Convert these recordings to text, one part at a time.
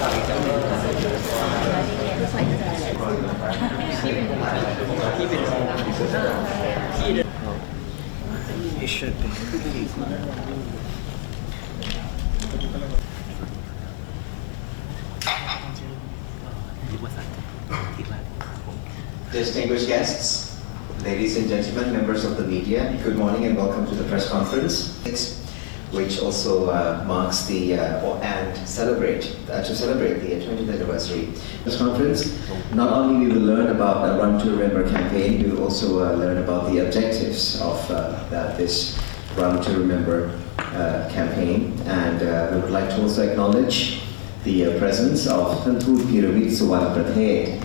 It should be. Distinguished guests, ladies and gentlemen, members of the media, good morning and welcome to the press conference, which also marks the and to celebrate the 20th anniversary press conference. Not only we will learn about the Run to Remember campaign, we will also learn about the objectives of this Run to Remember campaign, and we would like to also acknowledge the presence of Than Toot Piravit Suwarnaprathit,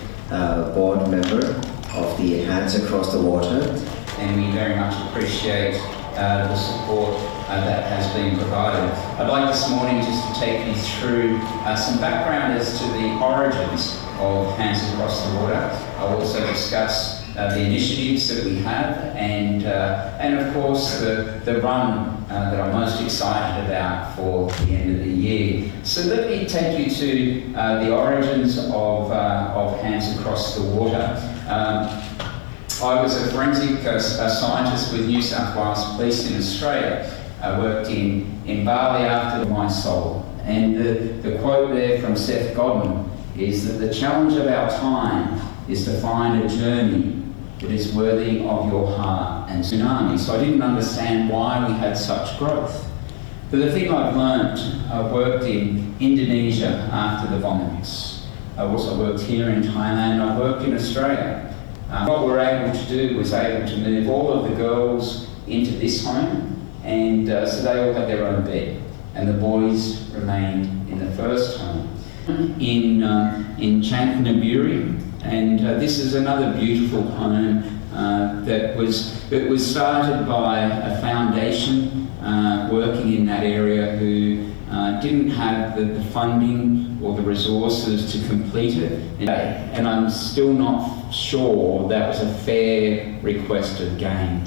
board member of the Hands Across the Water. And we very much appreciate the support that has been provided. I'd like this morning just to take you through some background as to the origins of Hands Across the Water. I'll also discuss the initiatives that we have and of course the run that I'm most excited about for the end of the year. So let me take you to the origins of Hands Across the Water. I was a forensic scientist with New South Wales Police in Australia. I worked in Bali after my soul. And the quote there from Seth Godin is that the challenge of our time is to find a journey that is worthy of your heart and tsunami. So I didn't understand why we had such growth. But the thing I've learnt, I've worked in Indonesia after the bombings. I also worked here in Thailand, I've worked in Australia. What we're able to do was able to move all of the girls into this home, and so they all had their own bed, and the boys remained in the first home in Chanknaburi, and this is another beautiful home that was started by a foundation working in that area who didn't have the funding or the resources to complete it, and I'm still not sure that was a fair request of gain.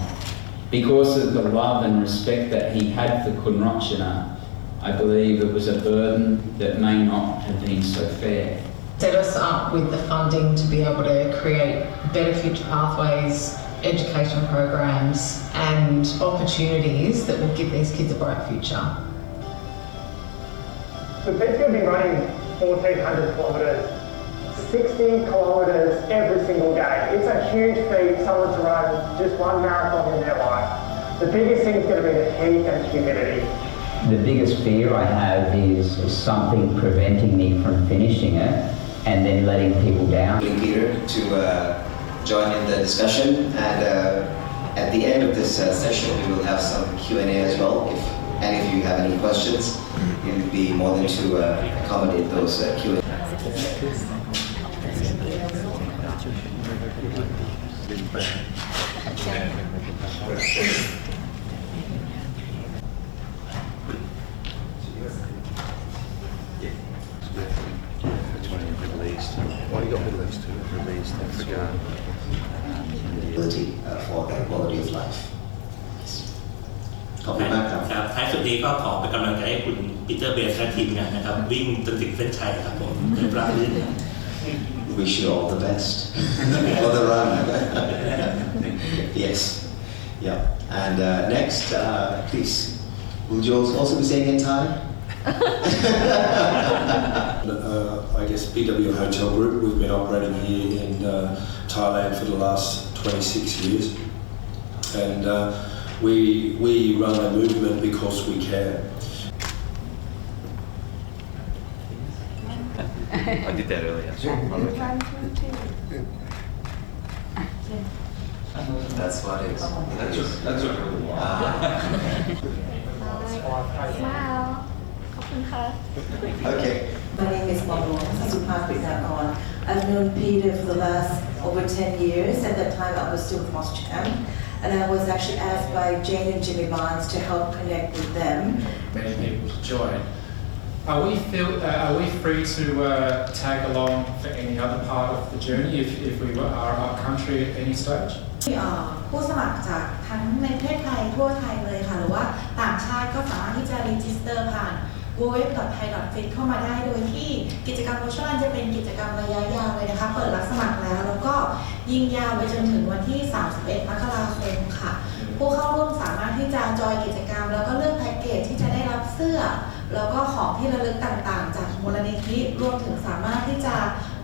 Because of the love and respect that he had for Kunrachana, I believe it was a burden that may not have been so fair. Set us up with the funding to be able to create better future pathways, education programs and opportunities that will give these kids a bright future. The pet's going to be running 1,400 kilometres, 16 kilometres every single day. It's a huge feat, someone to run just one marathon in their life. The biggest thing is going to be the heat and humidity. The biggest fear I have is something preventing me from finishing it and then letting people down. Peter to join in the discussion, and at the end of this session we will have some Q&A as well. If any of you have any questions, you'll be more than to accommodate those Q&A. Why you got Middle East to release Africa? For the quality of life. ขอบคุณมากครับ ครับท้ายสุดนี้ก็ขอเป็นกำลังใจให้คุณปีเตอร์เบสและทีมงานนะครับวิ่งจนถึงเส้นชัยครับผมเป็นราบรื่น Wish you all the best for the run. Yes. Yeah. And next, please, would you also be saying in Thai? I guess BW Hotel Group, we've been operating here in Thailand for the last 26 years, and we run a movement because we care. I did that earlier. That's what it is. That's what Smile. Okay. My name is Mama Supapitnakon. I've known Peter for the last over 10 years. At that time, I was still cross champ, and I was actually asked by Jane and Jimmy Barnes to help connect with them. Many people to join. Are we free to tag along for any other part of the journey if we are up country at any stage? ผู้สมัครจากทั้งในประเทศไทยทั่วไทยเลยค่ะหรือว่าต่างชาติก็สามารถที่จะรีจิสเตอร์ผ่าน www.thai.fit เข้ามาได้โดยที่กิจกรรม Virtual Run จะเป็นกิจกรรมระยะยาวเลยนะคะเปิดรับสมัครแล้วก็ยิงยาวไปจนถึงวันที่ 31 มกราคมค่ะผู้เข้าร่วมสามารถที่จะจอยกิจกรรมแล้วก็เลือกแพ็กเกจที่จะได้รับเสื้อแล้วก็ของที่ระลึกต่างๆจากมูลนิธิรวมถึงสามารถที่จะ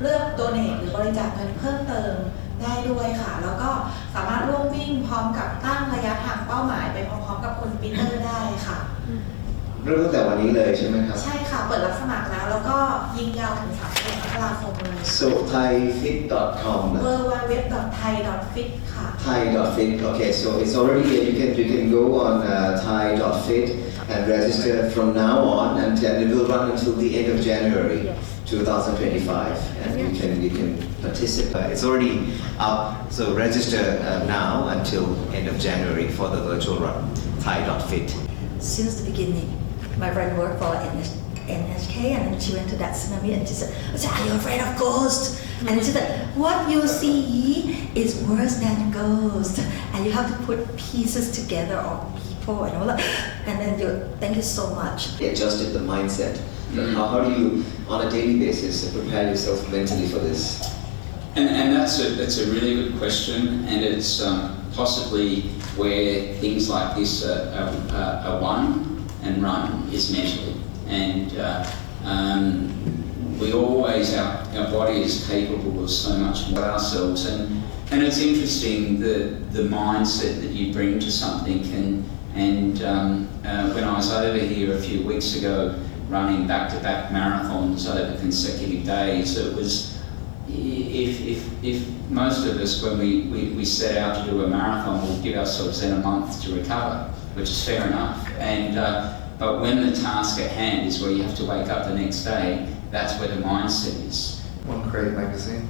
เลือกโดเนทหรือบริจาคเงินเพิ่มเติมได้ด้วยค่ะแล้วก็สามารถร่วมวิ่งพร้อมกับตั้งระยะทางเป้าหมายไปพร้อมๆกับคุณปีเตอร์ได้ค่ะเริ่มตั้งแต่วันนี้เลยใช่ไหมครับใช่ค่ะเปิดรับสมัครแล้วก็ยิงยาวถึง31 มกราคมเลย So thaifit.com www.thai.fit ค่ะ Thai.fit okay so it's already here you can go on Thai.fit and register from now on and it will run until the end of January 2025 and you can participate it's already up so register now until end of January for the virtual run Thai.fit Since the beginning my friend worked for NHK and then she went to that tsunami and she said, are you afraid of ghosts? And she said, what you see is worse than ghosts and you have to put pieces together of people and all that and then thank you so much. Adjusted the mindset. How do you on a daily basis prepare yourself mentally for this? And that's a really good question and it's possibly where things like this are won and run is mentally. And we always, our body is capable of so much more ourselves. And it's interesting the mindset that you bring to something. And when I was over here a few weeks ago, running back-to-back marathons over consecutive days, it was, if most of us, when we set out to do a marathon, we'll give ourselves then a month to recover, which is fair enough. But when the task at hand is where you have to wake up the next day, that's where the mindset is. One Great magazine.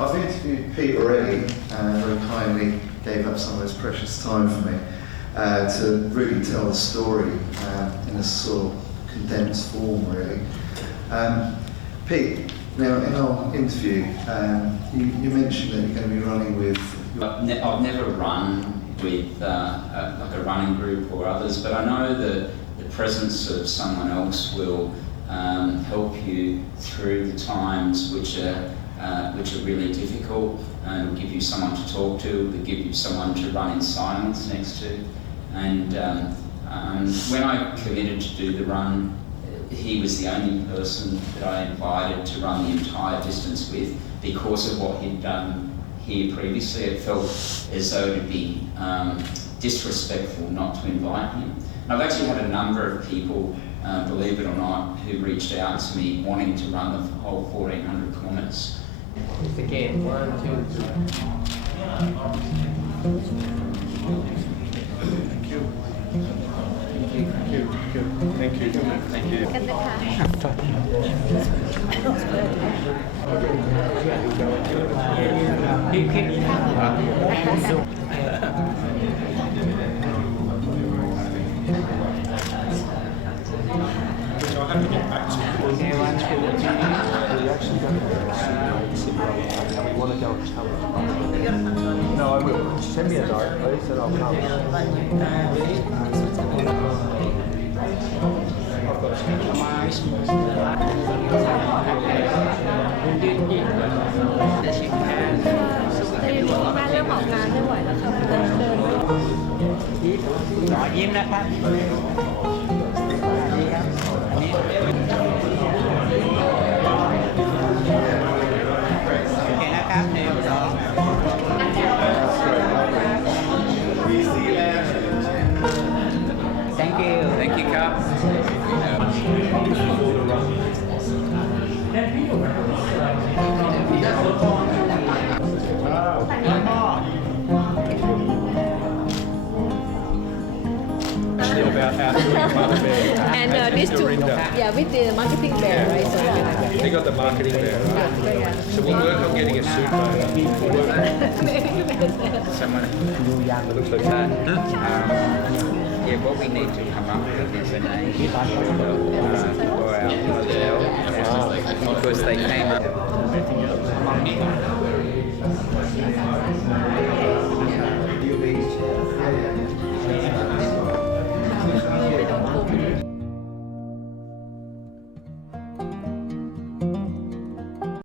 I've interviewed Pete already and very kindly gave up some of his precious time for me to really tell the story in a sort of condensed form really. Pete, now in our interview you mentioned that you're going to be running with... I've never run with like a running group or others, but I know that the presence of someone else will help you through the times which are really difficult and will give you someone to talk to, will give you someone to run in silence next to. And when I committed to do the run, he was the only person that I invited to run the entire distance with because of what he'd done here previously. It felt as though it'd be disrespectful not to invite him. And I've actually had a number of people, believe it or not, who reached out to me wanting to run the whole 1,400 kilometres. Again, 1, 2, 3. Thank you. Thank you. Thank you. Thank you. I'll have to get back to you. Okay, we actually got we want to go No, I will. Send me a note, please, and I'll come.ยิ้มนะครับThank you. Thank you, Cap. And these two, yeah, with the marketing bear, right? So They got the marketing there, right? So we'll work on getting a suit made. Someone It looks like that. yeah, what we need to come up with is a name for our hotel because they came up.